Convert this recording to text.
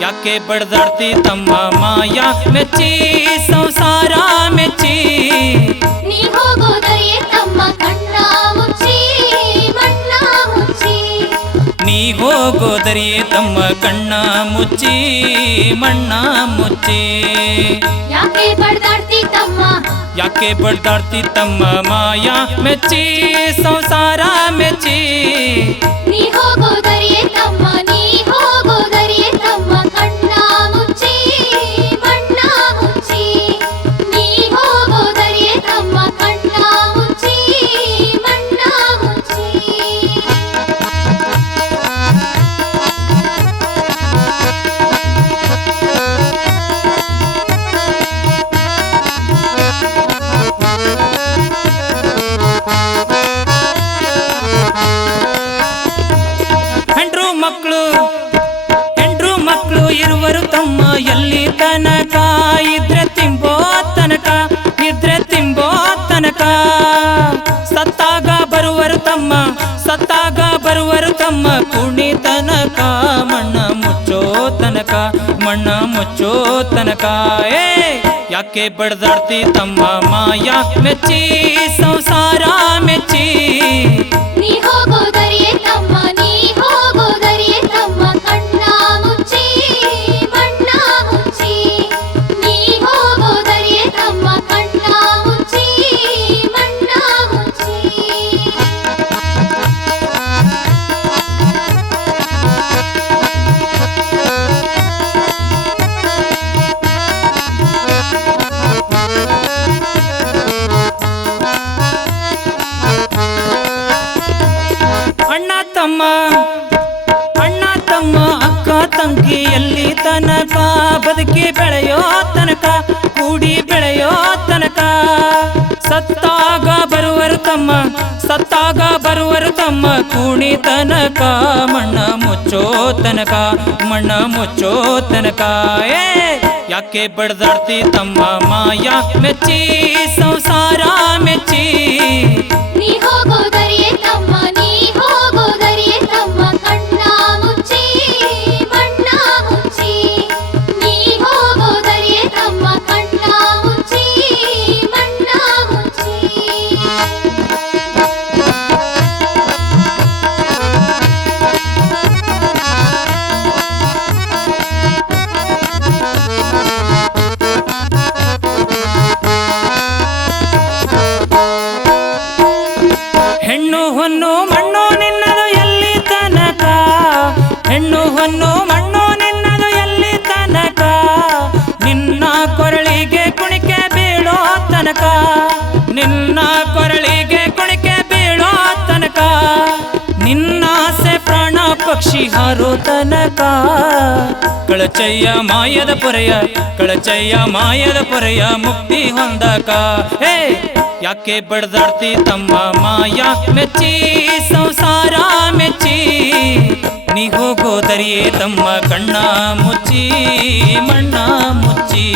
ಯಾಕೆ ಬಡ್ದಾಡ್ತಿ ತಮ್ಮ ಮಾಯ ಮೆಚ್ಚಿ ಸಂಸಾರ ಮೆಚ್ಚಿ ನೀ ಹೋಗೋದರಿಯೇ ತಮ್ಮ ಕಣ್ಣ ಮುಚ್ಚಿ ಮಣ್ಣ ಮುಚ್ಚಿ ನೀ ಹೋಗೋದರಿಯೇ ತಮ್ಮ ಕಣ್ಣ ಮುಚ್ಚಿ ಮಣ್ಣ ಮುಚ್ಚಿ ಯಾಕೆ ಬಡ್ದಾಡ್ತಿ ತಮ್ಮ ಯಾಕೆ ಬಡ್ದಾಡ್ತಿ ತಮ್ಮ ಮಾಯ ಮೆಚ್ಚಿ ಸಂಸಾರ ಮೆಚ್ಚಿ ನೀ ಹೋಗೋದರಿಯೇ ತಮ್ಮ ನೀ ಹೋಗೋದರಿಯೇ ತಮ್ಮ ಕಣ್ಣ ಮುಚ್ಚಿ ಮಣ್ಣ ಮುಚ್ಚಿ ನೀ ಹೋಗೋದರಿಯೇ ತಮ್ಮ ಕಣ್ಣ ಮುಚ್ಚಿ ಮಣ್ಣ ಮುಚ್ಚಿ ಹೆಂಡ್ರು ಮಕ್ಕಳು ಇರುವರು ತಮ್ಮ ಎಲ್ಲಿ ತನಕ ಇದ್ರೆ ತಿಂಬೋ ತನಕ ಇದ್ರೆ ತಿಂಬೋ ತನಕ ಸತ್ತಾಗ ಬರುವರು ತಮ್ಮ ಕುಣಿ ತನಕ ಮಣ್ಣ ಮುಚ್ಚೋ ತನಕ ಮಣ್ಣ ಮುಚ್ಚೋ ತನಕ ಏ ಯಾಕೆ ಬಡ್ದಾಡ್ತಿ ತಮ್ಮ ಮಾಯ ಮೆಚ್ಚಿ ಸಂಸಾರ ಮೆಚ್ಚಿ ನೀ ಹೋಗೋದರಿಯೇ ತಮ್ಮ ನೀ ಹೋಗೋದರಿಯೇ ತಮ್ಮ ಕಣ್ಣ ಮುಚ್ಚಿ ಮಣ್ಣ ಮುಚ್ಚಿ ನೀ ಹೋಗೋದರಿಯೇ ತಮ್ಮ ಕಣ್ಣ ಮುಚ್ಚಿ ಮಣ್ಣ ಮುಚ್ಚಿ ಅಣ್ಣ ತಮ್ಮ ಅಕ್ಕ ತಂಗಿ ಎಲ್ಲಿ ತನಕ ಬದುಕಿ ಬೆಳೆಯೋ ತನಕ ಕೂಡಿ ಬೆಳೆಯೋ ತನಕ ಸತ್ತಾಗ ಬರುವರು ತಮ್ಮ ಕೂಣಿ ತನಕ ಮಣ್ಣ ಮುಚ್ಚೋ ತನಕ ಮಣ್ಣ ಮುಚ್ಚೋ ತನಕ ಏ ಯಾಕೆ ಬಡ್ದಾಡ್ತಿ ತಮ್ಮ ಮಾಯ ಮೆಚ್ಚಿ ಸಂಸಾರ ಮೆಚ್ಚಿ ನೀ ಹೋಗೋದರಿಯೇ ತಮ್ಮ ನೀ ಹೋಗೋದರಿಯೇ ತಮ್ಮ ಕಣ್ಣ ಮುಚ್ಚಿ ಮಣ್ಣ ಮುಚ್ಚಿ ನೀ ಹೋಗೋದರಿಯೇ ತಮ್ಮ ಕಣ್ಣ ಮುಚ್ಚಿ ಮಣ್ಣ ಮುಚ್ಚಿ ಹೆಣ್ಣು ಹೊನ್ನು ಮಣ್ಣು ನಿನ್ನದು ಎಲ್ಲಿ ತನಕ ಹೆಣ್ಣು ಹೊನ್ನು ಮಣ್ಣು ನಿನ್ನದು ಎಲ್ಲಿ ತನಕ ನಿನ್ನ ಕೊರಳಿಗೆ ಕುಣಿಕೆ ಬೀಳೋ ತನಕ ನಿನ್ನ ಕೊರಳಿಗೆ ಕುಣಿಕೆ ಬೀಳೋ ತನಕ ನಿನ್ನಾಸೆ ಪ್ರಾಣ ಪಕ್ಷಿ ಹಾರೋ ತನಕ ಕಳಚಯ್ಯ ಮಾಯದ ಪೊರೆಯ ಮುಕ್ತಿ ಹೊಂದಕ ಹೇ ಯಾಕೆ ಬಡ್ದಾಡ್ತಿ ತಮ್ಮ ಮಾಯ ಮೆಚ್ಚಿ ಸಂಸಾರ ಮೆಚ್ಚಿ ನೀ ಹೋಗೋದರಿಯೇ ತಮ್ಮ ಕಣ್ಣ ಮುಚ್ಚಿ ಮಣ್ಣ ಮುಚ್ಚಿ